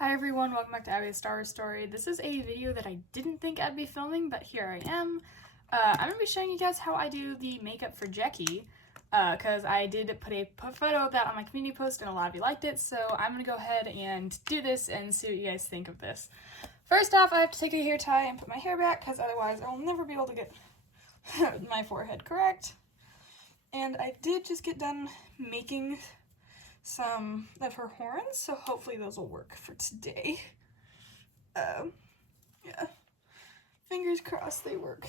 Hi everyone, welcome back to Abby's Star Wars Story. This is a video that I didn't think I'd be filming, but here I am. I'm going to be showing you guys how I do the makeup for Jecki, because I did put a photo of that on my community post and a lot of you liked it, so I'm going to go ahead and do this and see what you guys think of this. First off, I have to take a hair tie and put my hair back, because otherwise I will never be able to get my forehead correct. And I did just get done making some of her horns, so hopefully those will work for today. Yeah, fingers crossed they work.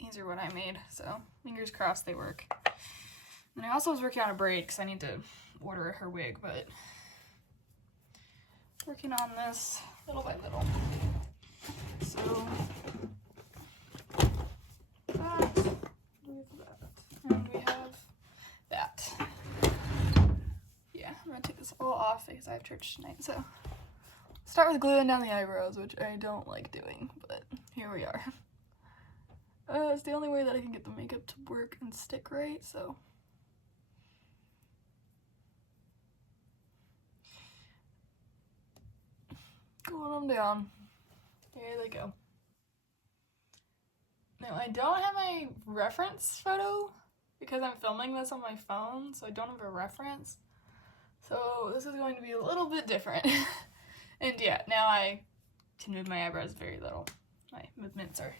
These are what I made, so fingers crossed they work. And I also was working on a braid because I need to order her wig, but working on this little by little. So and we have that. Yeah, I'm gonna take this all off because I have church tonight, so start with gluing down the eyebrows, which I don't like doing, but here we are. It's the only way that I can get the makeup to work and stick right, so. Gluing them down. There they go. Now, I don't have my reference photo because I'm filming this on my phone, so I don't have a reference. So this is going to be a little bit different. And yeah, now I can move my eyebrows very little. My movements are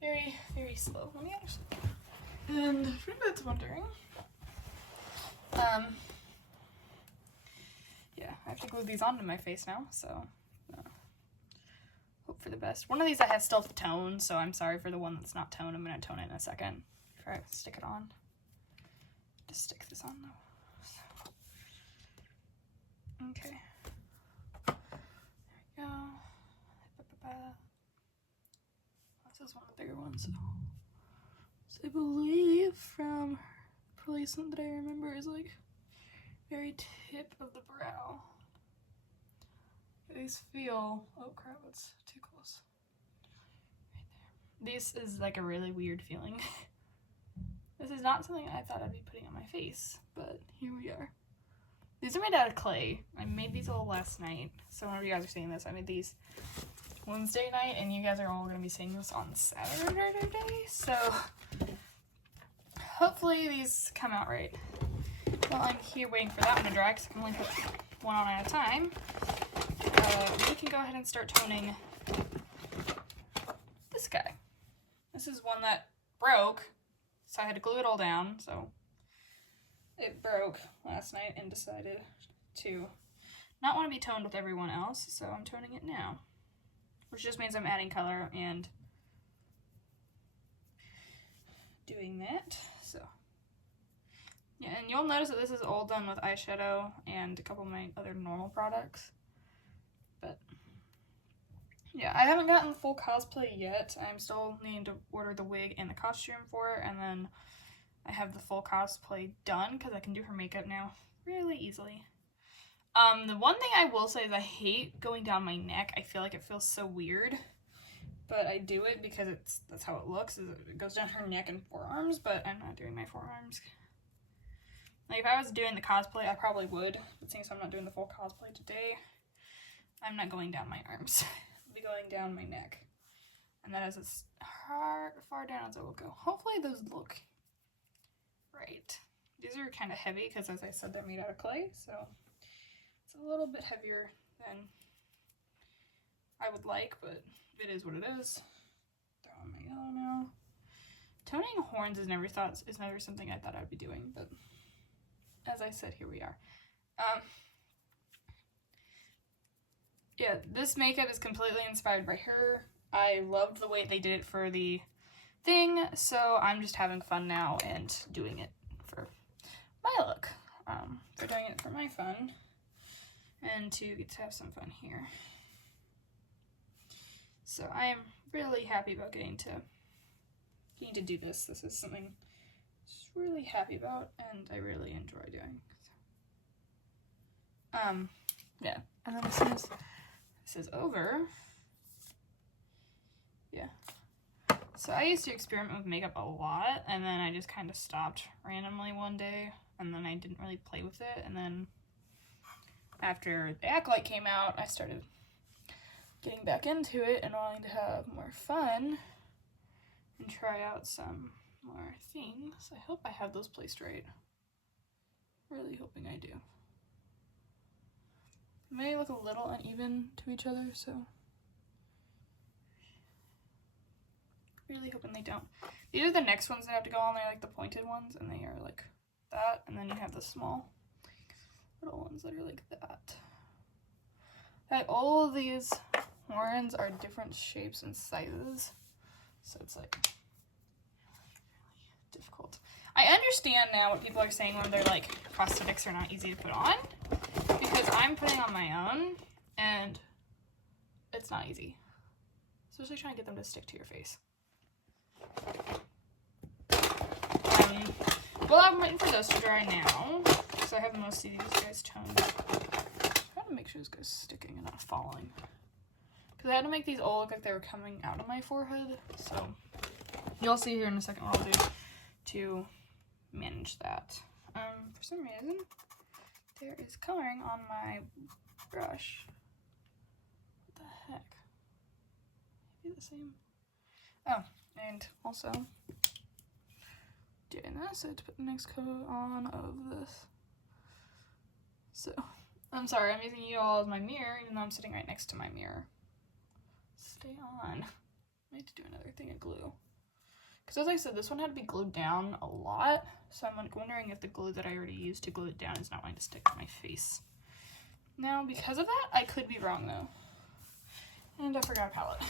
very, very slow. Let me actually. And for anybody that's wondering, yeah, I have to glue these onto my face now, so hope for the best. One of these I have still tone, so I'm sorry for the one that's not toned. I'm gonna tone it in a second before I stick it on. Just stick this on though. Okay. There we go. This is one of the bigger ones. So I believe from the placement that I remember is like very tip of the brow. These feel, oh crap, it's too close. Right there. This is like a really weird feeling. This is not something I thought I'd be putting on my face, but here we are. These are made out of clay. I made these all last night, so whenever you guys are seeing this, I made these Wednesday night, and you guys are all going to be seeing this on Saturday, so hopefully these come out right. While I'm here waiting for that one to dry, because I can only put one on at a time, we can go ahead and start toning this guy. This is one that broke, so I had to glue it all down, so it broke last night and decided to not want to be toned with everyone else, so I'm toning it now. Which just means I'm adding color and doing that, so. Yeah, and you'll notice that this is all done with eyeshadow and a couple of my other normal products. But, yeah, I haven't gotten the full cosplay yet. I'm still needing to order the wig and the costume for it, and then I have the full cosplay done because I can do her makeup now really easily. The one thing I will say is I hate going down my neck. I feel like it feels so weird, but I do it because that's how it looks. It goes down her neck and forearms, but I'm not doing my forearms. Like if I was doing the cosplay, I probably would, but since I'm not doing the full cosplay today, I'm not going down my arms. I'll be going down my neck, and that is as far down as it will go. Hopefully those look right. These are kind of heavy because, as I said, they're made out of clay, so it's a little bit heavier than I would like, but it is what it is. Throw on my yellow now. Toning horns is never something I thought I'd be doing, but as I said, here we are. Yeah, this makeup is completely inspired by her. I loved the way they did it for the thing, so I'm just having fun now and doing it for my look. For doing it for my fun. And to get to have some fun here. So I am really happy about getting to do this. This is something I'm just really happy about, and I really enjoy doing. Yeah. And then as soon as this is over, yeah. So I used to experiment with makeup a lot, and then I just kind of stopped randomly one day, and then I didn't really play with it, and then after the Acolyte came out, I started getting back into it and wanting to have more fun and try out some more things. I hope I have those placed right. Really hoping I do. They may look a little uneven to each other, so really hoping they don't. These are the next ones that have to go on. They're like the pointed ones, and they are like that, and then you have the small little ones that are like that. Like all of these horns are different shapes and sizes, so it's like really difficult. I understand now what people are saying when they're like prosthetics are not easy to put on, because I'm putting on my own and it's not easy, especially trying to get them to stick to your face. Well, I'm waiting for those to dry now, so I have most of these guys toned up. I'm trying to make sure this guy's sticking and not falling, because I had to make these all look like they were coming out of my forehead, so you'll see here in a second what I'll do to manage that. For some reason, there is coloring on my brush. What the heck? Maybe the same. Oh, and also doing this, I had to put the next coat on of this. So, I'm sorry, I'm using you all as my mirror, even though I'm sitting right next to my mirror. Stay on. I need to do another thing of glue. Because as I said, this one had to be glued down a lot, so I'm like wondering if the glue that I already used to glue it down is not going to stick to my face. Now, because of that, I could be wrong though. And I forgot a palette.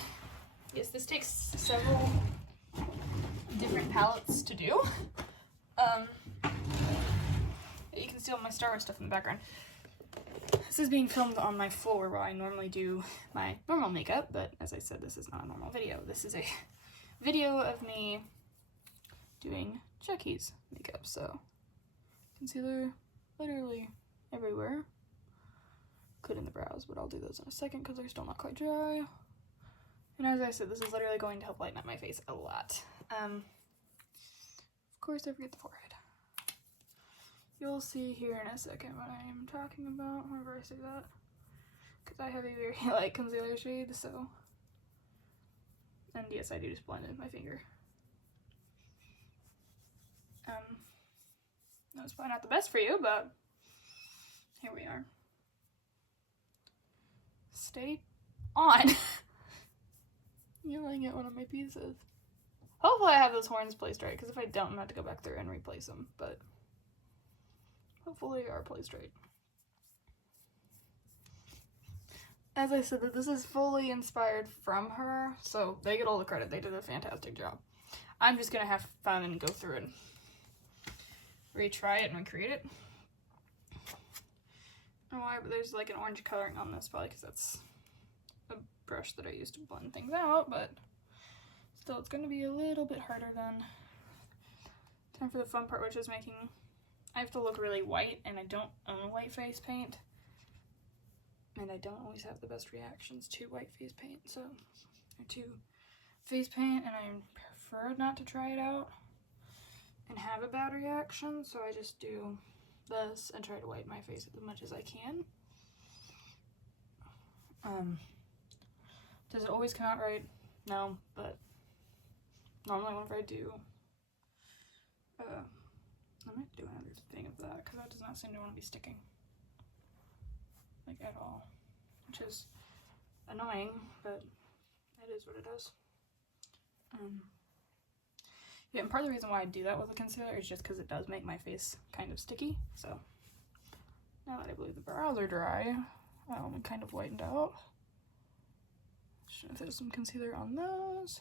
Yes, this takes several different palettes to do. You can see all my Star Wars stuff in the background. This is being filmed on my floor where I normally do my normal makeup, but as I said, this is not a normal video. This is a video of me doing Jecki's makeup, so concealer literally everywhere. Including the brows, but I'll do those in a second because they're still not quite dry. And as I said, this is literally going to help lighten up my face a lot. Of course, I forget the forehead. You'll see here in a second what I am talking about whenever I say that, because I have a very light concealer shade, so. And yes, I do just blend it with my finger. That's probably not the best for you, but here we are. Stay on. Yelling at one of my pieces. Hopefully I have those horns placed right, because if I don't, I'm going to have to go back there and replace them, but hopefully they are placed right. As I said, this is fully inspired from her, so they get all the credit. They did a fantastic job. I'm just going to have fun and go through and retry it and recreate it. I don't know why, but there's like an orange coloring on this, probably because that's a brush that I use to blend things out, but still it's going to be a little bit harder than. Time for the fun part, which is making, I have to look really white, and I don't own white face paint, and I don't always have the best reactions to white face paint, so, or to face paint, and I prefer not to try it out and have a bad reaction, so I just do this and try to whiten my face as much as I can. Does it always come out right? No, but normally whenever I do, I might do another thing of that, because that does not seem to want to be sticking, like, at all, which is annoying, but it is what it is. Yeah, and part of the reason why I do that with a concealer is just because it does make my face kind of sticky, so now that I believe the brows are dry, and kind of whitened out, if there's some concealer on those,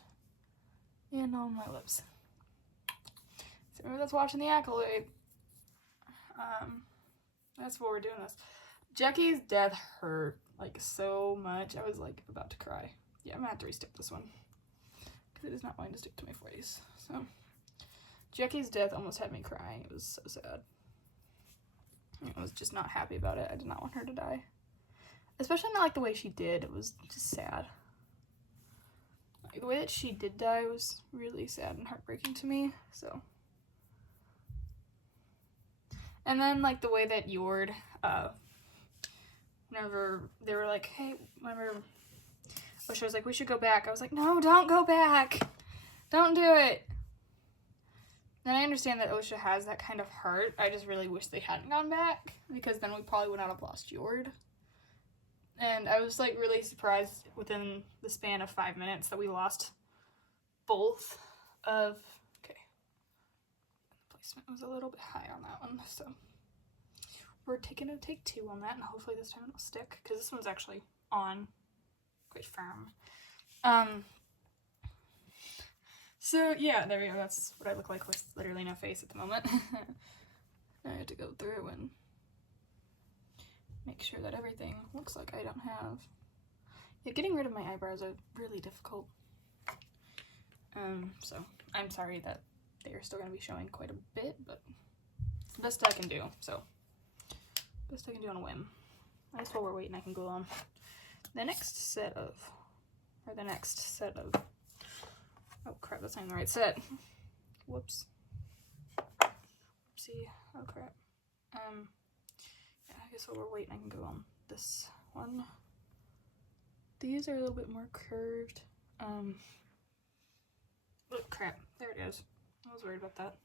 and on my lips. So everyone that's watching the Acolyte, that's what we're doing this. Jecki's death hurt, like, so much. I was, like, about to cry. Yeah, I'm gonna have to restick this one, because it is not going to stick to my face, so. Jecki's death almost had me crying. It was so sad. I was just not happy about it. I did not want her to die. Especially not like the way she did. It was just sad. the way that she did die was really sad and heartbreaking to me, so. And then, like, the way that Yord, whenever they were like, hey, whenever Osha was like, we should go back, I was like, no, don't go back! Don't do it! And I understand that Osha has that kind of heart. I just really wish they hadn't gone back, because then we probably would not have lost Yord. And I was, like, really surprised within the span of 5 minutes that we lost both of... Okay. The placement was a little bit high on that one, so... We're taking a take 2 on that, and hopefully this time it'll stick, because this one's actually on quite firm. So, yeah, there we go. That's what I look like with literally no face at the moment. I had to go through and make sure that everything looks like I don't have. Yeah, getting rid of my eyebrows are really difficult. So I'm sorry that they are still going to be showing quite a bit, but it's the best I can do, so best I can do on a whim. I guess while we're waiting, I can go on the next set of, oh crap, that's not even the right set. Whoops. Oopsie, oh crap. Yeah, I guess while we're waiting, I can go on this one. These are a little bit more curved. Oh crap, there it is. I was worried about that.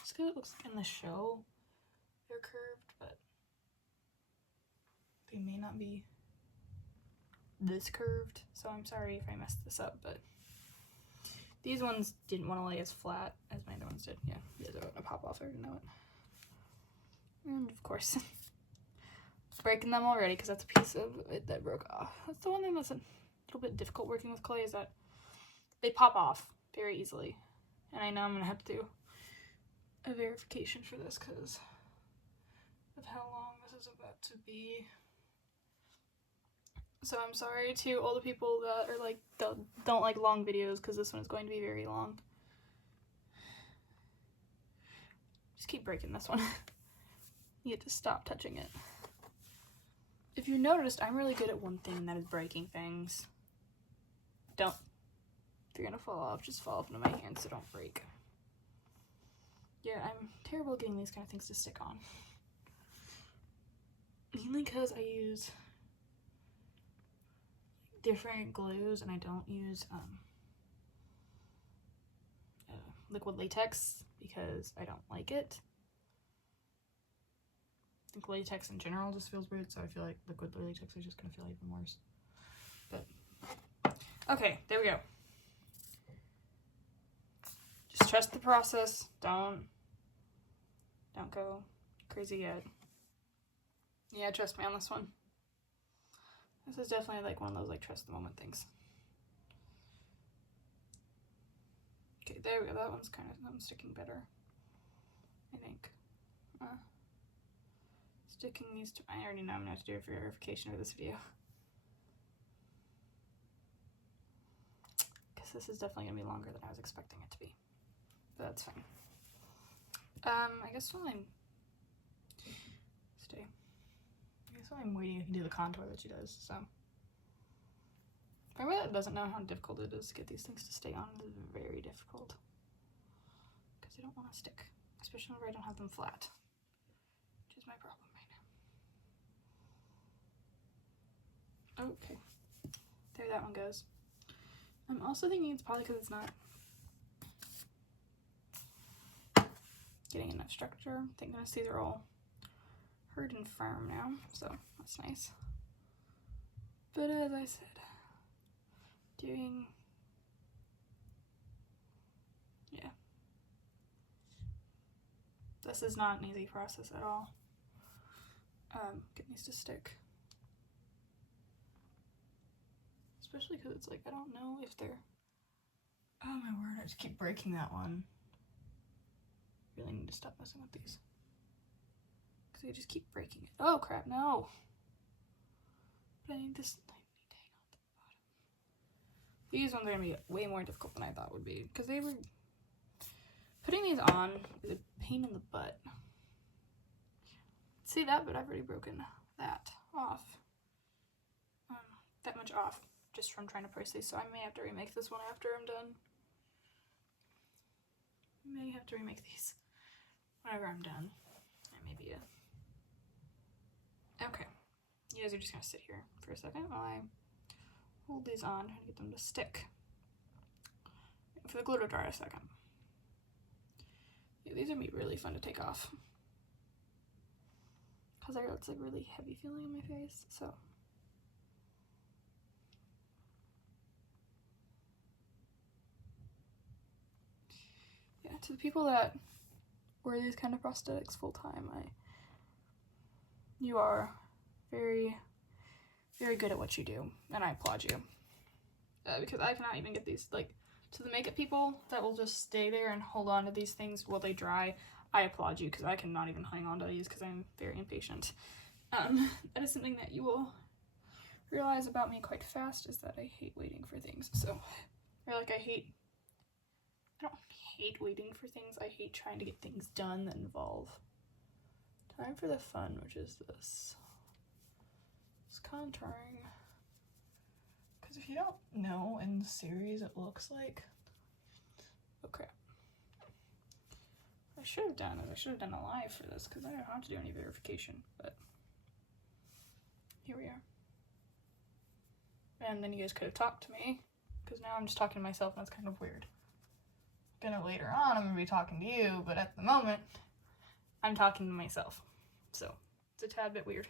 It's because it looks like in the show they're curved, but they may not be this curved, so I'm sorry if I messed this up, but these ones didn't want to lay as flat as my other ones did. Yeah, these are going to pop off, I already know it. And of course, breaking them already because that's a piece of it that broke off. That's the one thing that's a little bit difficult working with clay, is that they pop off very easily. And I know I'm going to have to do a verification for this because of how long this is about to be. So I'm sorry to all the people that are like, don't like long videos, because this one is going to be very long. Just keep breaking this one. You get to stop touching it. If you noticed, I'm really good at one thing, and that is breaking things. If you're gonna fall off, just fall off into my hand, so don't break. Yeah, I'm terrible at getting these kind of things to stick on. Mainly because I use different glues, and I don't use liquid latex because I don't like it. I think latex in general just feels weird, so I feel like liquid latex is just gonna feel even worse. But okay, there we go. Just trust the process. Don't go crazy yet. Yeah, trust me on this one. This is definitely like one of those like trust the moment things. Okay, there we go. That one's kind of sticking better, I think. Sticking these to, I already know I'm gonna have to do a verification of this video, because this is definitely gonna be longer than I was expecting it to be, but that's fine. I guess while I'm waiting, I can do the contour that she does. So for anybody that doesn't know how difficult it is to get these things to stay on, it is very difficult because they don't want to stick, especially whenever I don't have them flat, which is my problem right now. Okay, there that one goes. I'm also thinking it's probably because it's not getting enough structure. Thank goodness these are all hard and firm now, so that's nice. But as I said, this is not an easy process at all. Getting these to stick. Especially because it's like, I don't know if they're, oh my word, I just keep breaking that one. Really need to stop messing with these, because I just keep breaking it. Oh crap, no. But I need this, I need to hang on to the bottom. These ones are gonna be way more difficult than I thought would be, because putting these on is a pain in the butt. See that, but I've already broken that off. That much off. just from trying to price these, so I may have to remake this one after I'm done. May have to remake these whenever I'm done. Maybe okay. You guys are just gonna sit here for a second while I hold these on, trying to get them to stick. Wait for the glue to dry a second. Yeah, these are gonna be really fun to take off because it's like really heavy feeling on my face. So. Yeah, to the people that wear these kind of prosthetics full time, you are very, very good at what you do, and I applaud you. Because I cannot even get these, like, to the makeup people that will just stay there and hold on to these things while they dry, I applaud you, because I cannot even hang on to these because I'm very impatient. That is something that you will realize about me quite fast, is that I hate waiting for things. So, or like I don't hate waiting for things, I hate trying to get things done that involve time for the fun, which is this contouring. Because if you don't know in the series, it looks like, oh crap. I should have done a live for this because I don't have to do any verification, but here we are. And then you guys could have talked to me, because now I'm just talking to myself and that's kind of weird. Later on, I'm gonna be talking to you, but at the moment, I'm talking to myself. So, it's a tad bit weird.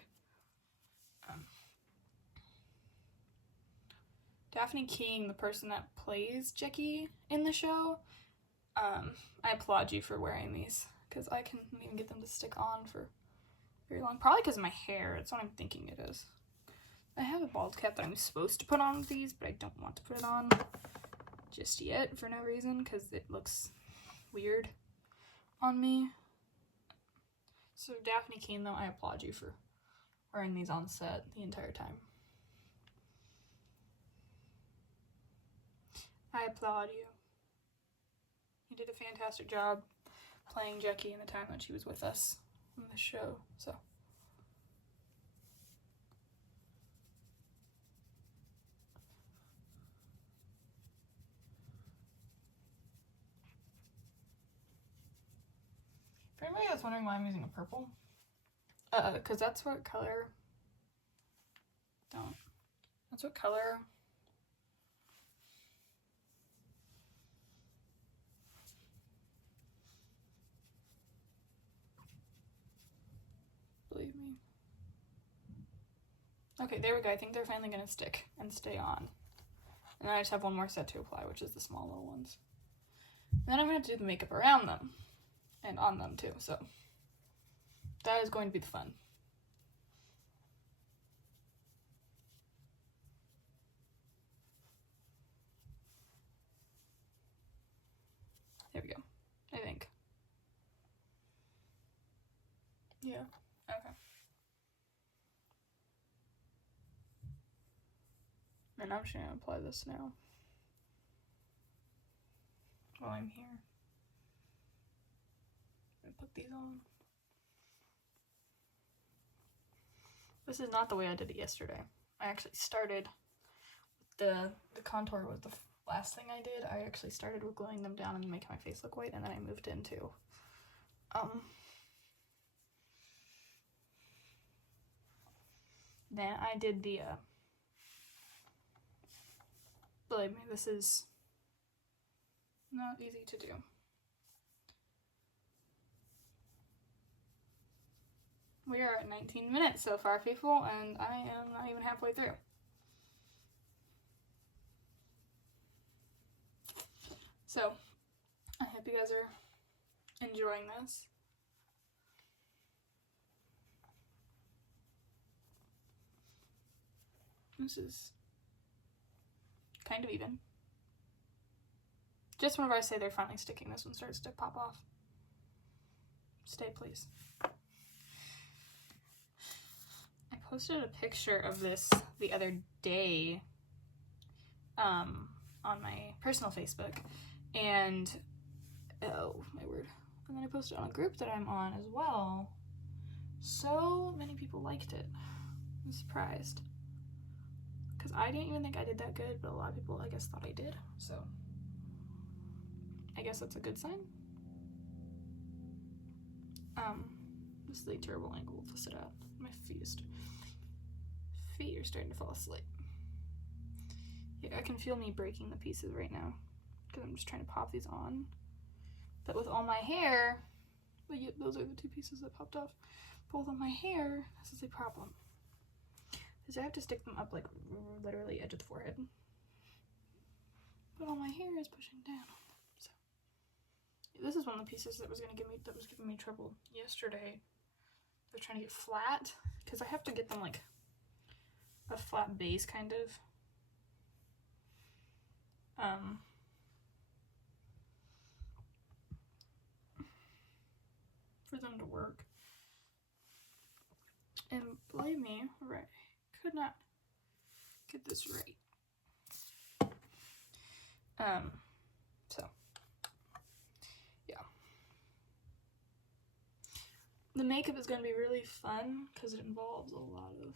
Daphne King, the person that plays Jecki in the show, I applaud you for wearing these, because I can't even get them to stick on for very long. Probably because of my hair, that's what I'm thinking it is. I have a bald cap that I'm supposed to put on with these, but I don't want to put it on just yet for no reason, because it looks weird on me. So Daphne King, though, I applaud you for wearing these on set the entire time. I applaud you. You did a fantastic job playing Jecki in the time that she was with us on the show, so. For anybody that's wondering why I'm using a purple, because that's what color, believe me. Okay, there we go. I think they're finally gonna stick and stay on. And then I just have one more set to apply, which is the small little ones. And then I'm gonna do the makeup around them. And on them too, so that is going to be the fun. There we go, I think. Yeah, okay. And I'm just gonna apply this now while I'm here. Put these on. This is not the way I did it yesterday. I actually started with the contour was the last thing I did. I actually started with gluing them down and making my face look white, and then I moved into then I did the believe me, this is not easy to do. We are at 19 minutes so far, people, and I am not even halfway through. So, I hope you guys are enjoying this. This is kind of even. Just whenever I say they're finally sticking, this one starts to pop off. Stay, please. I posted a picture of this the other day on my personal Facebook, and oh my word, and then I posted it on a group that I'm on as well. So many people liked it. I'm surprised. because I didn't even think I did that good, but a lot of people, I guess, thought I did. So I guess that's a good sign. This is a terrible angle to sit at. My feet are starting to fall asleep. Yeah, I can feel me breaking the pieces right now because I'm just trying to pop these on. But with all my hair, those are the two pieces that popped off. Both on my hair, this is a problem. Because I have to stick them up like literally edge of the forehead. But all my hair is pushing down. So this is one of the pieces that was giving me trouble yesterday. I was trying to get flat because I have to get them like a flat base kind of. For them to work. And believe me, right, could not get this right. So yeah. The makeup is going to be really fun because it involves a lot of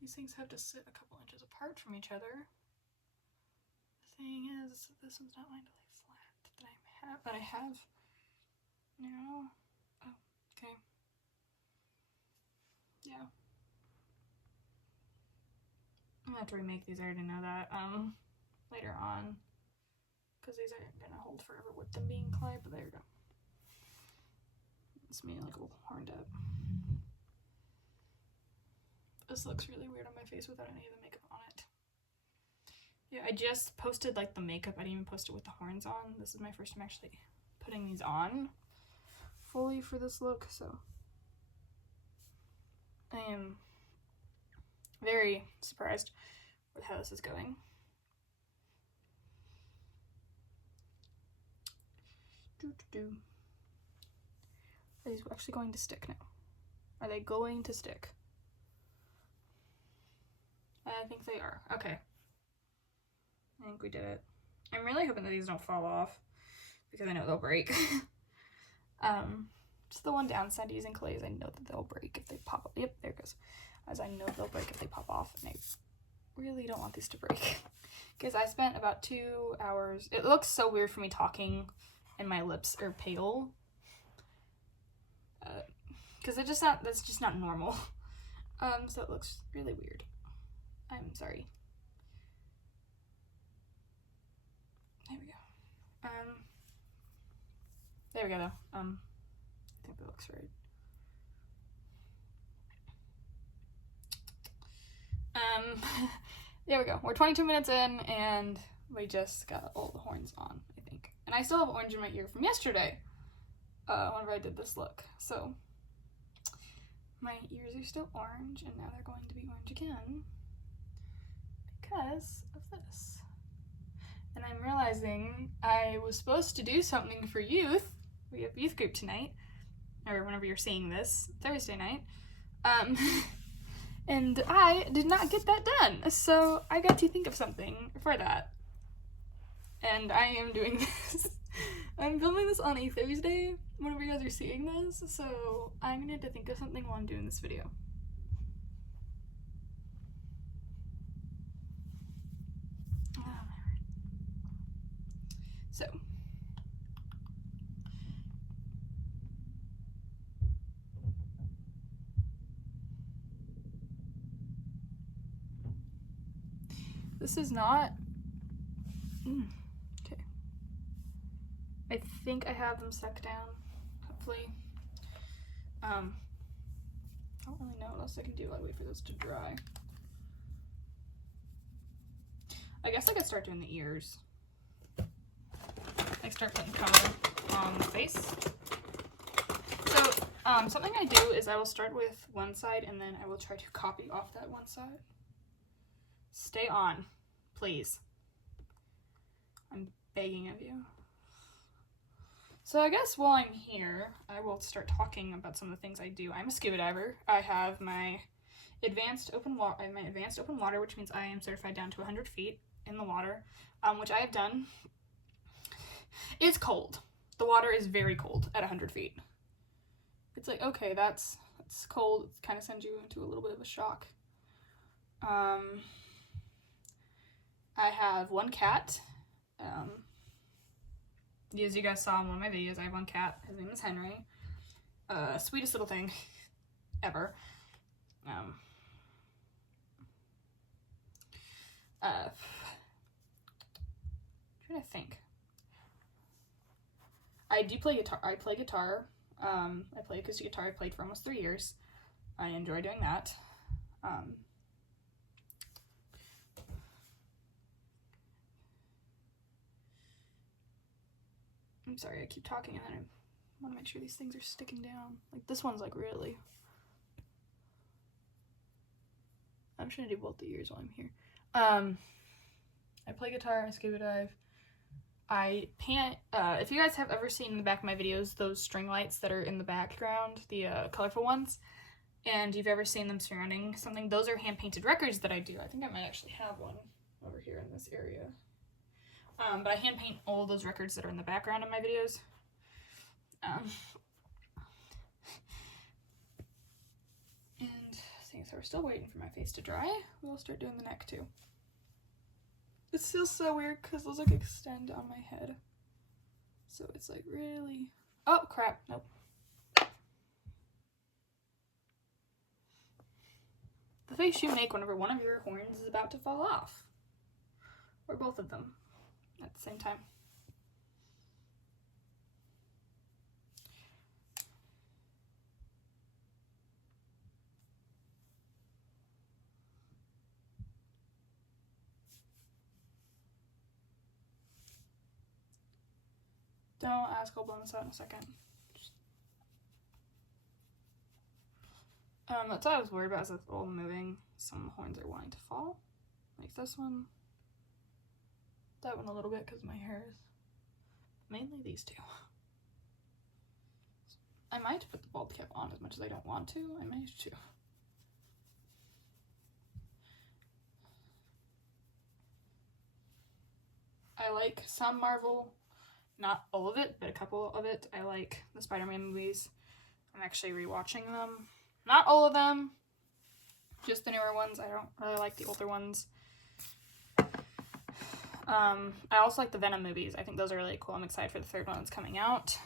these things have to sit a couple inches apart from each other. The thing is, this one's not going to lay flat that I have now. Oh, okay. Yeah. I'm gonna have to remake these, I already know that, later on. Because these aren't gonna hold forever with them being clay, but there we go. It's me like a little horned up. This looks really weird on my face without any of the makeup on it. Yeah, I just posted like the makeup. I didn't even post it with the horns on. This is my first time actually putting these on fully for this look, so I am very surprised with how this is going. Are these actually going to stick now? Are they going to stick? I think they are. Okay. I think we did it. I'm really hoping that these don't fall off because I know they'll break. Just the one downside to using clay is I know that they'll break if they pop up. Yep, there it goes. As I know they'll break if they pop off, and I really don't want these to break. Because I spent about 2 hours. It looks so weird for me talking and my lips are pale. Because that's just not normal. So it looks really weird. I'm sorry. There we go. There we go though. I think that looks right. There we go. We're 22 minutes in and we just got all the horns on, I think. And I still have orange in my ear from yesterday, whenever I did this look. So my ears are still orange and now they're going to be orange again because of this. And I'm realizing I was supposed to do something for youth. We have youth group tonight, or whenever you're seeing this, Thursday night. And I did not get that done, so I got to think of something for that. And I am doing this. I'm filming this on a Thursday, whenever you guys are seeing this, so I'm gonna have to think of something while I'm doing this video. Oh, my word. So. This is not, okay. I think I have them stuck down, hopefully. I don't really know what else I can do. I'll wait for those to dry. I guess I could start doing the ears. Like start putting color on the face. So, something I do is I will start with one side and then I will try to copy off that one side. Stay on, please. I'm begging of you. So I guess while I'm here, I will start talking about some of the things I do. I'm a scuba diver. I have my advanced open water, which means I am certified down to 100 feet in the water, which I have done. It's cold. The water is very cold at 100 feet. it's like, okay, it's cold. It kind of sends you into a little bit of a shock. I have one cat. As you guys saw in one of my videos, I have one cat. His name is Henry. Sweetest little thing ever. Trying to think. I do play guitar. I play guitar. I play acoustic guitar. I played for almost 3 years. I enjoy doing that. I'm sorry, I keep talking and then I want to make sure these things are sticking down. Like this one's like really. I'm just gonna do both the ears while I'm here. I play guitar, I scuba dive. I paint. If you guys have ever seen in the back of my videos those string lights that are in the background, the colorful ones, and you've ever seen them surrounding something, those are hand-painted records that I do. I think I might actually have one over here in this area. But I hand paint all those records that are in the background of my videos. And so we're still waiting for my face to dry. We'll start doing the neck too. It feels so weird because those like extend on my head. So it's like really, oh crap, nope. The face you make whenever one of your horns is about to fall off. Or both of them at the same time. Don't ask, I'll blend this out in a second. That's what I was worried about, is with all moving, some horns are wanting to fall. Like this one. That one a little bit because my hair is. Mainly these two. I might put the bald cap on as much as I don't want to. I might too. I like some Marvel, not all of it, but a couple of it. I like the Spider-Man movies. I'm actually rewatching them. Not all of them, just the newer ones. I don't really like the older ones. I also like the Venom movies. I think those are really cool. I'm excited for the third one that's coming out.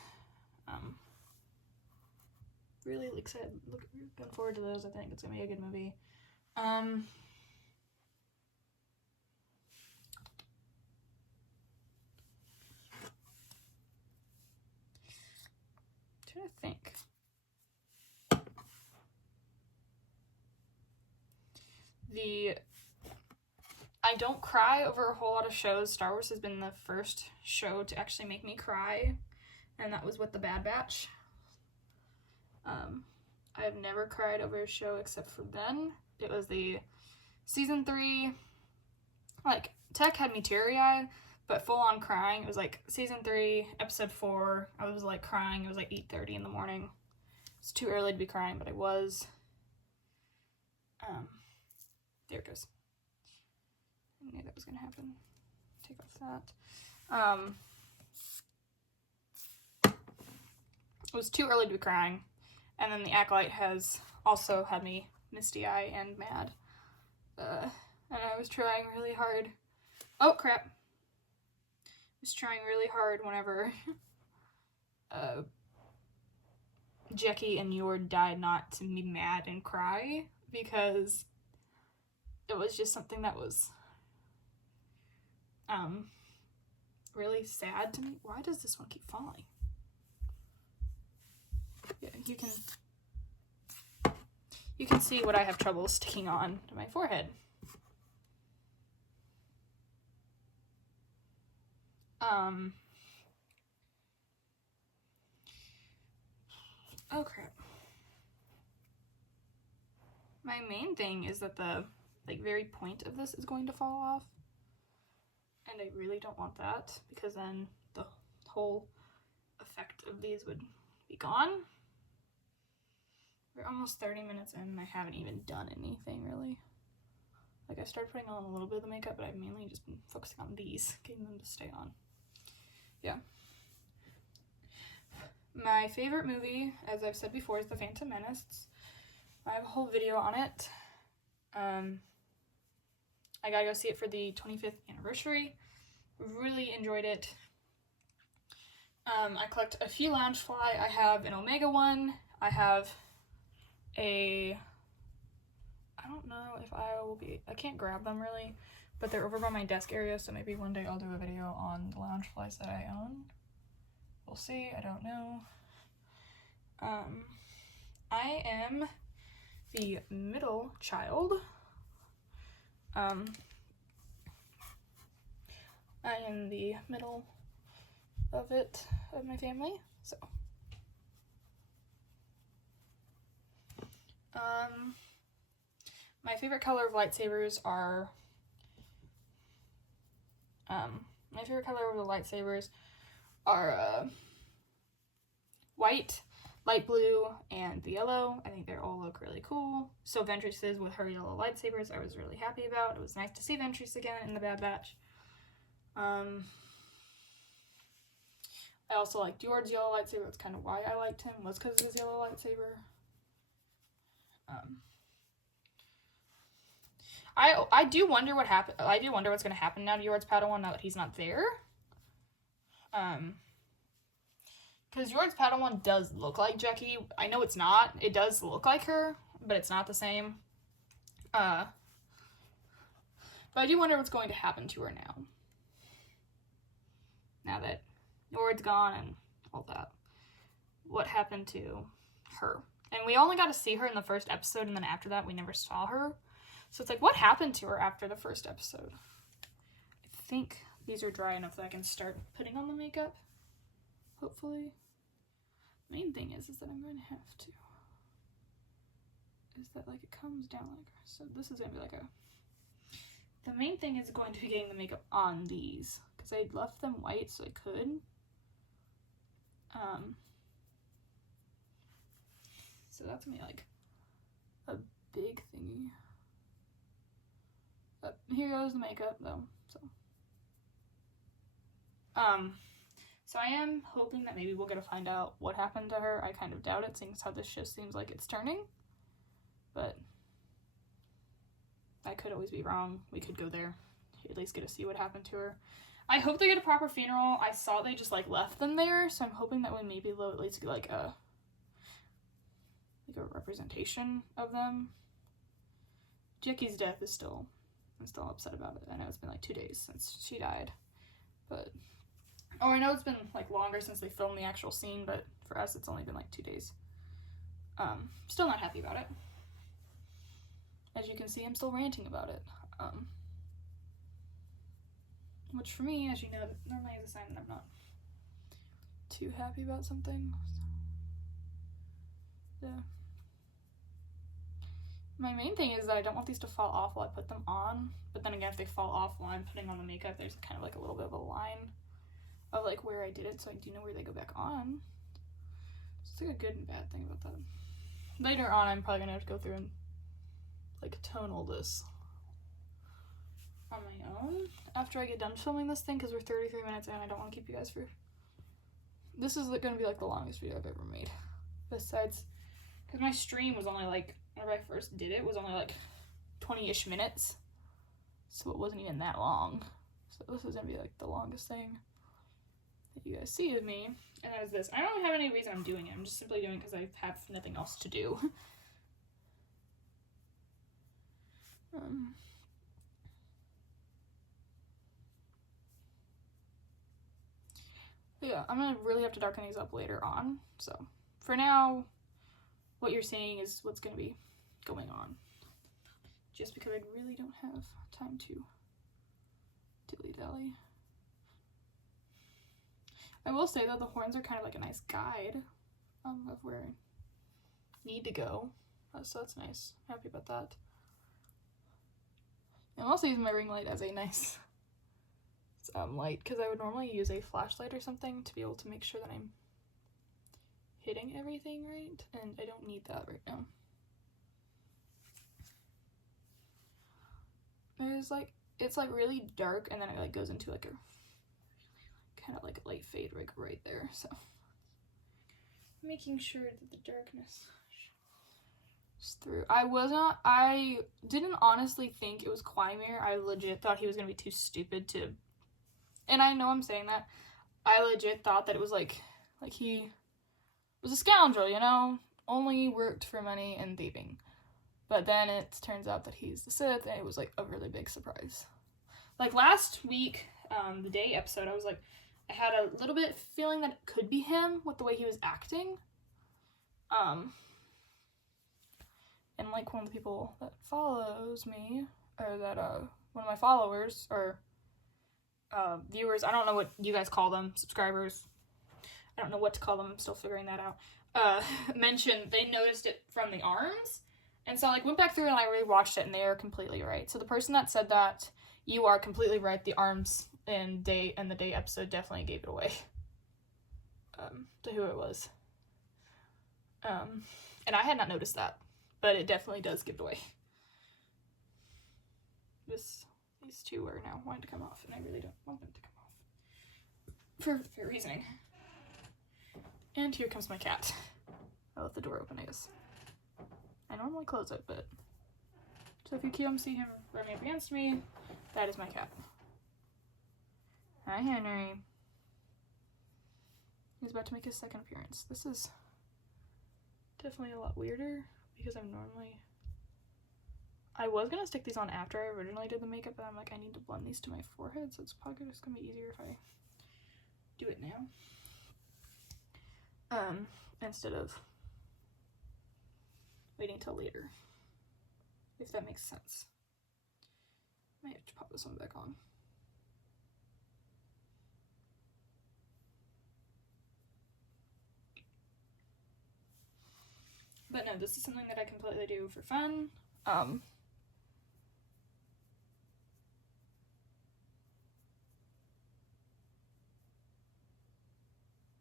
Really excited. Looking forward to those. I think it's gonna be a good movie. Trying to think. I don't cry over a whole lot of shows. Star Wars has been the first show to actually make me cry, and that was with The Bad Batch. I have never cried over a show except for then. It was the season 3, like, Tech had me teary-eyed, but full-on crying. It was like season 3, episode 4. I was like crying. It was like 8:30 in the morning. It's too early to be crying, but I was. There it goes. I knew that was gonna happen. Take off that. It was too early to be crying. And then the Acolyte has also had me misty-eyed and mad. And I was trying really hard. Oh, crap. I was trying really hard whenever Jecki and Yord died not to be mad and cry, because it was just something that was really sad to me. Why does this one keep falling? Yeah, you can see what I have trouble sticking on to my forehead. Oh crap. My main thing is that the very point of this is going to fall off. And I really don't want that, because then the whole effect of these would be gone. We're almost 30 minutes in and I haven't even done anything really. Like, I started putting on a little bit of the makeup, but I've mainly just been focusing on these, getting them to stay on. Yeah. My favorite movie, as I've said before, is The Phantom Menace. I have a whole video on it. I gotta go see it for the 25th anniversary. Really enjoyed it. I collect a few Loungefly. I have an Omega one. I have a... I don't know if I will be... I can't grab them really, but they're over by my desk area, so maybe one day I'll do a video on the Loungeflies that I own. We'll see. I don't know. I am the middle child. I am the middle of my family, so. My favorite color of lightsabers are, white, light blue, and the yellow. I think they all look really cool. So Ventress's with her yellow lightsabers, I was really happy about. It was nice to see Ventress again in the Bad Batch. I also liked George's yellow lightsaber. That's kind of why I liked him, was because of his yellow lightsaber. I do wonder what happened. I do wonder what's going to happen now to George's Padawan now that he's not there. Because George's Padawan does look like Jecki. I know it's not. It does look like her, but it's not the same. But I do wonder what's going to happen to her now. Now that George's gone and all that. What happened to her? And we only got to see her in the first episode, and then after that, we never saw her. So it's like, what happened to her after the first episode? I think these are dry enough that I can start putting on the makeup. Hopefully. Main thing is that I'm going to have to. Is that like it comes down like so? This is gonna be like a. The main thing is going to be getting the makeup on these because I left them white so I could. So that's gonna be like a big thingy. But here goes the makeup though. So I am hoping that maybe we'll get to find out what happened to her. I kind of doubt it, seeing as how this just seems like it's turning. But I could always be wrong. We could go there, at least get to see what happened to her. I hope they get a proper funeral. I saw they just like left them there, so I'm hoping that we maybe at least get like a representation of them. Jecki's death is still, I'm still upset about it. I know it's been like 2 days since she died, but I know it's been like longer since they filmed the actual scene, but for us it's only been like 2 days. Still not happy about it. As you can see, I'm still ranting about it. Which for me, as you know, normally is a sign that I'm not too happy about something. So, yeah. My main thing is that I don't want these to fall off while I put them on, but then again, if they fall off while I'm putting on the makeup, there's kind of like a little bit of a line of like where I did it, so I do know where they go back on. So it's like a good and bad thing about that. Later on, I'm probably gonna have to go through and like tone all this on my own after I get done filming this thing, because we're 33 minutes in. I don't want to keep you guys for... This is gonna be like the longest video I've ever made. Besides, because my stream was only like, whenever I first did it, was only like 20-ish minutes. So it wasn't even that long. So this is gonna be like the longest thing that you guys see of me. And that is this. I don't have any reason I'm doing it. I'm just simply doing it because I have nothing else to do. Yeah, I'm gonna really have to darken these up later on. So for now, what you're seeing is what's gonna be going on. Just because I really don't have time to dilly-dally. I will say that the horns are kind of like a nice guide of where I need to go. So that's nice. Happy about that. I'm also using my ring light as a nice light, because I would normally use a flashlight or something to be able to make sure that I'm hitting everything right, and I don't need that right now. It's like really dark, and then it like goes into like a kind of like a light fade like right there, so making sure that the darkness is through. I didn't honestly think it was Quimir. I legit thought he was gonna be too stupid to, and I know I'm saying that, I legit thought that it was like he was a scoundrel, you know, only worked for money and thieving. But then it turns out that he's the Sith, and it was like a really big surprise. Like last week, the day episode, I was like, I had a little bit feeling that it could be him with the way he was acting. And like one of the people that follows me, or that one of my followers or viewers, I don't know what you guys call them, subscribers, I don't know what to call them, I'm still figuring that out, mentioned they noticed it from the arms. And so I like went back through and I rewatched it, and they are completely right. So the person that said that, you are completely right. The arms in the day episode definitely gave it away to who it was. And I had not noticed that, but it definitely does give it away. These two are now wanting to come off, and I really don't want them to come off for reasoning. And here comes my cat. I left the door open, I guess. I normally close it, but so if you can't see him rubbing up against me, that is my cat. Hi, Henry. He's about to make his second appearance. This is definitely a lot weirder because I was gonna stick these on after I originally did the makeup, but I'm like, I need to blend these to my forehead, so it's probably just gonna be easier if I do it now. Instead of waiting till later, if that makes sense. I might have to pop this one back on. But no, this is something that I completely do for fun.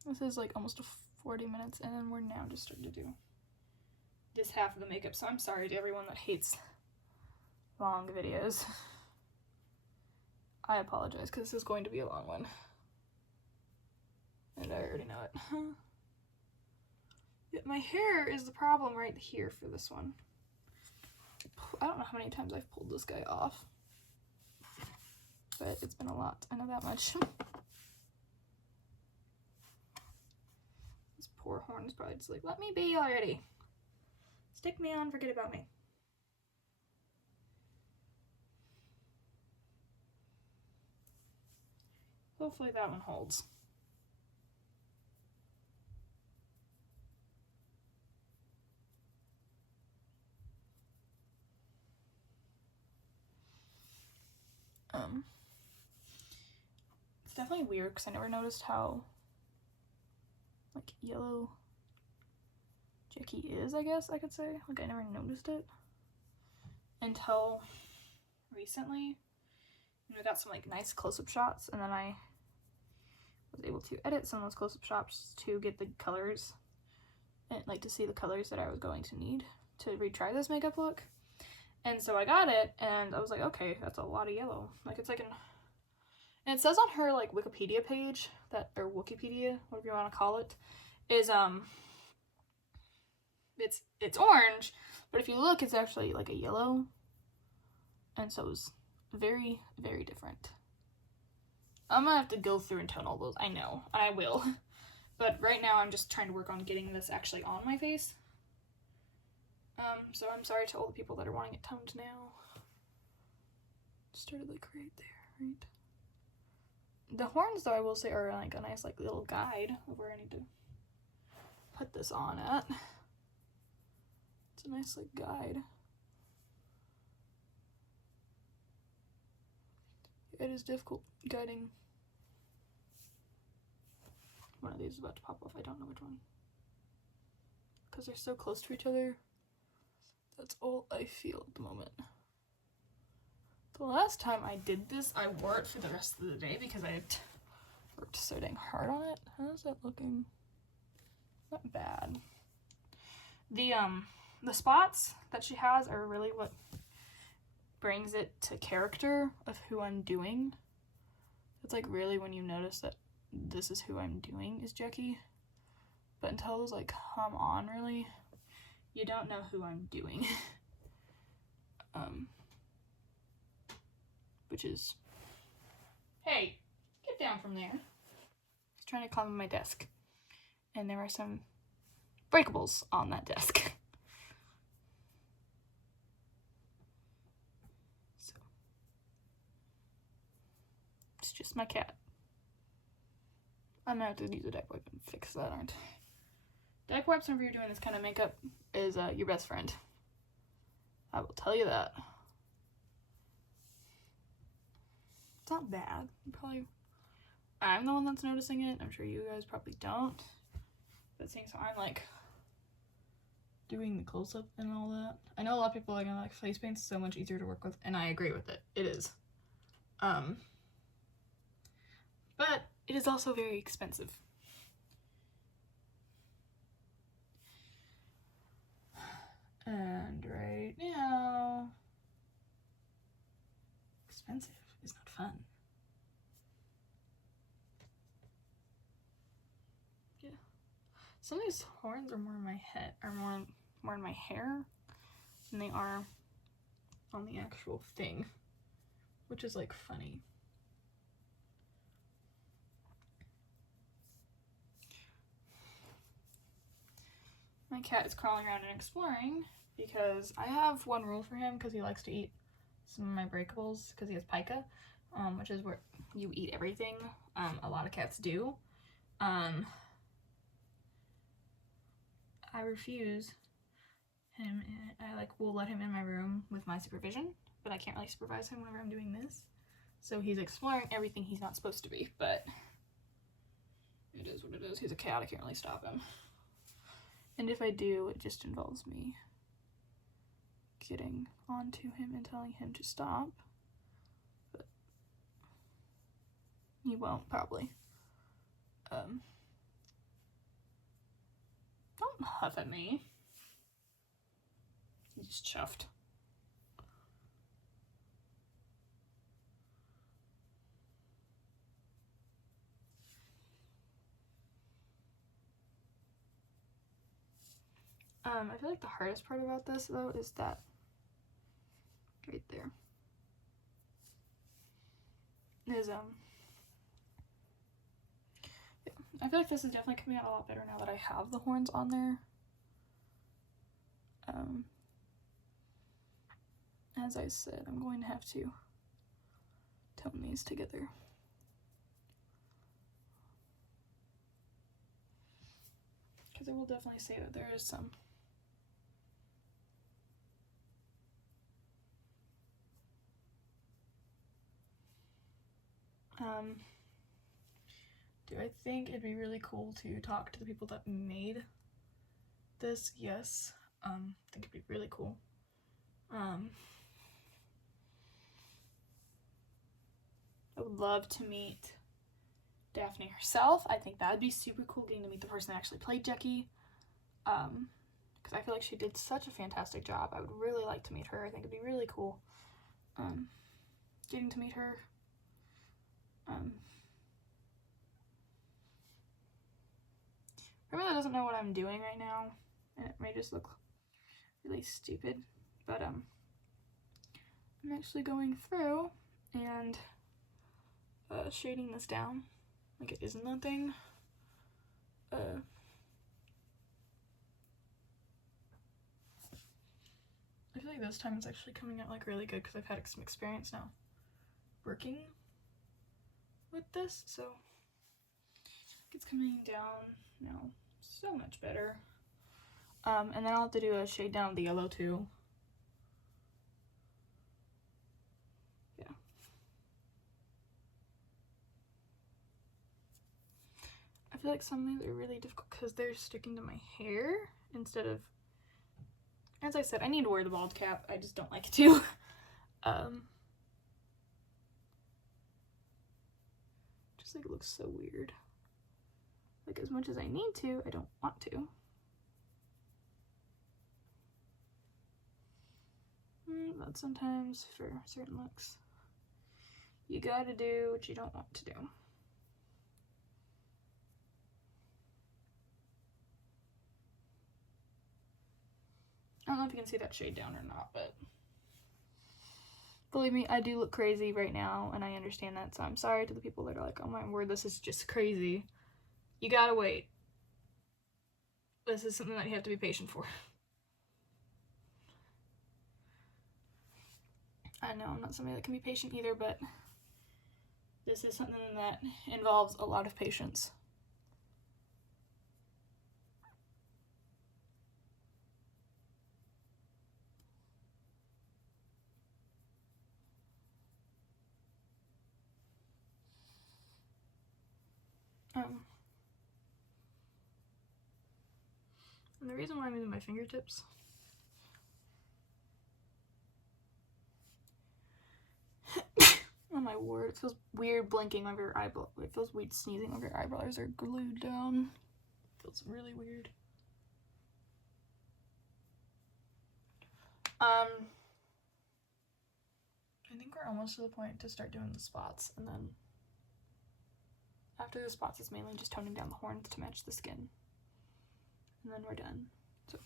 This is like almost 40 minutes in, and we're now just starting to do this half of the makeup, so I'm sorry to everyone that hates long videos. I apologize, because this is going to be a long one. And I already know it. Yeah, my hair is the problem right here for this one. I don't know how many times I've pulled this guy off, but it's been a lot, I know that much. This poor horn is probably just like, let me be already. Stick me on, forget about me. Hopefully that one holds. It's definitely weird because I never noticed how like yellow Jecki is, I guess I could say. Like I never noticed it until recently. And I got some like nice close-up shots, and then I was able to edit some of those close-up shots to get the colors and like to see the colors that I was going to need to retry this makeup look. And so I got it, and I was like, okay, that's a lot of yellow. Like it's like and it says on her like Wikipedia page that, or Wikipedia, whatever you want to call it, is it's orange, but if you look, it's actually like a yellow, and so it's very, very different. I'm gonna have to go through and tone all those, I know, and I will, but right now I'm just trying to work on getting this actually on my face. So I'm sorry to all the people that are wanting it toned now. Started like right there, right? The horns, though, I will say are like a nice like little guide of where I need to put this on at. It's a nice like guide. It is difficult guiding. One of these is about to pop off. I don't know which one. Because they're so close to each other. That's all I feel at the moment. The last time I did this, I wore it for the rest of the day because I had worked so dang hard on it. How's that looking? Not bad. The spots that she has are really what brings it to character of who I'm doing. It's like really when you notice that this is who I'm doing is Jecki. but until those like come on really, you don't know who I'm doing. Which is, hey, get down from there. I was trying to climb my desk, and there are some breakables on that desk. So, it's just my cat. I'm gonna have to use a diaper wipe and fix that, aren't I? Diaper wipes, whenever you're doing this kind of makeup, is your best friend. I will tell you that. It's not bad. I'm the one that's noticing it. I'm sure you guys probably don't. But seeing so I'm like doing the close-up and all that. I know a lot of people are gonna like face paint's so much easier to work with, and I agree with it. It is. But it is also very expensive. And right now, expensive is not fun. Yeah. Some of these horns are more in my head, are more in my hair than they are on the actual thing, which is like funny. My cat is crawling around and exploring because I have one rule for him because he likes to eat some of my breakables because he has pica, which is where you eat everything. A lot of cats do. I refuse him. I like will let him in my room with my supervision, but I can't really supervise him whenever I'm doing this. So he's exploring everything he's not supposed to be, but it is what it is. He's a cat. I can't really stop him. And if I do, it just involves me getting onto him and telling him to stop. But he won't, probably. Don't huff at me. He just chuffed. I feel like the hardest part about this, though, is that right there is, yeah, I feel like this is definitely coming out a lot better now that I have the horns on there. As I said, I'm going to have to tone these together. Because I will definitely say that there is some do I think it'd be really cool to talk to the people that made this? Yes. I think it'd be really cool. I would love to meet Daphne herself. I think that would be super cool, getting to meet the person that actually played Jecki. Because I feel like she did such a fantastic job. I would really like to meet her. I think it'd be really cool getting to meet her. For anyone that doesn't know what I'm doing right now, and it may just look really stupid, but I'm actually going through and shading this down like it isn't nothing. I feel like this time it's actually coming out like really good because I've had some experience now working with this, so it's coming down now so much better. And then I'll have to do a shade down of the yellow too. Yeah. I feel like some of these are really difficult because they're sticking to my hair instead of, as I said, I need to wear the bald cap. I just don't like to. Just like it looks so weird. Like as much as I need to, I don't want to. But sometimes for certain looks, you gotta do what you don't want to do. I don't know if you can see that shade down or not, but believe me, I do look crazy right now, and I understand that, so I'm sorry to the people that are like, oh my word, this is just crazy. You gotta wait. This is something that you have to be patient for. I know I'm not somebody that can be patient either, but this is something that involves a lot of patience. And the reason why I'm using my fingertips oh my word, it feels weird blinking over your eyebrow. It feels weird sneezing over your eyebrows are glued down. It feels really weird. I think we're almost to the point to start doing the spots, and then after the spots it's mainly just toning down the horns to match the skin. And then we're done. So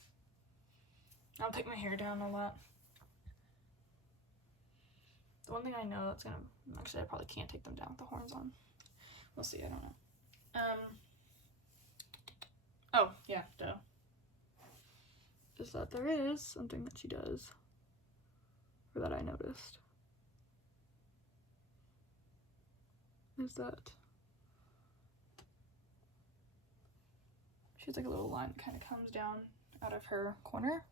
I'll take my hair down a lot. The one thing I know that's gonna, actually I probably can't take them down with the horns on. We'll see, I don't know. Oh, yeah, duh. Is that there is something that she does, or that I noticed. Is that she has like a little line that kind of comes down out of her corner.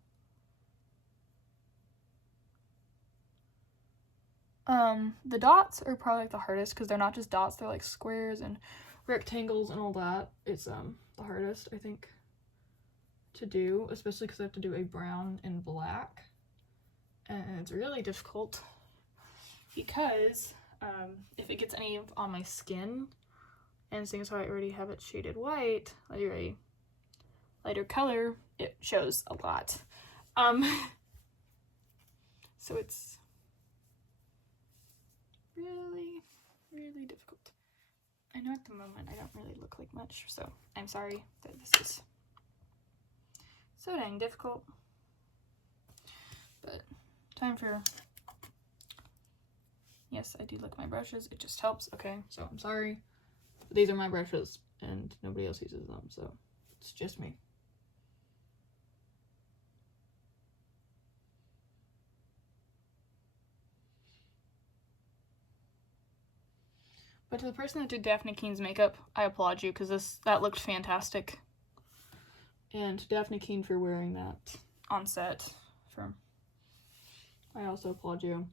The dots are probably like the hardest because they're not just dots, they're like squares and rectangles and all that. It's the hardest, I think, to do, especially because I have to do a brown and black, and it's really difficult because if it gets any on my skin, and seeing as how I already have it shaded white, like a lighter color, it shows a lot. So it's really, really difficult. I know at the moment I don't really look like much, so I'm sorry that this is so dang difficult. But time for, yes, I do lick my brushes, it just helps. Okay, so I'm sorry. These are my brushes and nobody else uses them, so it's just me. But to the person that did Daphne Keene's makeup, I applaud you because that looked fantastic. And Daphne Keene for wearing that on set. I also applaud you.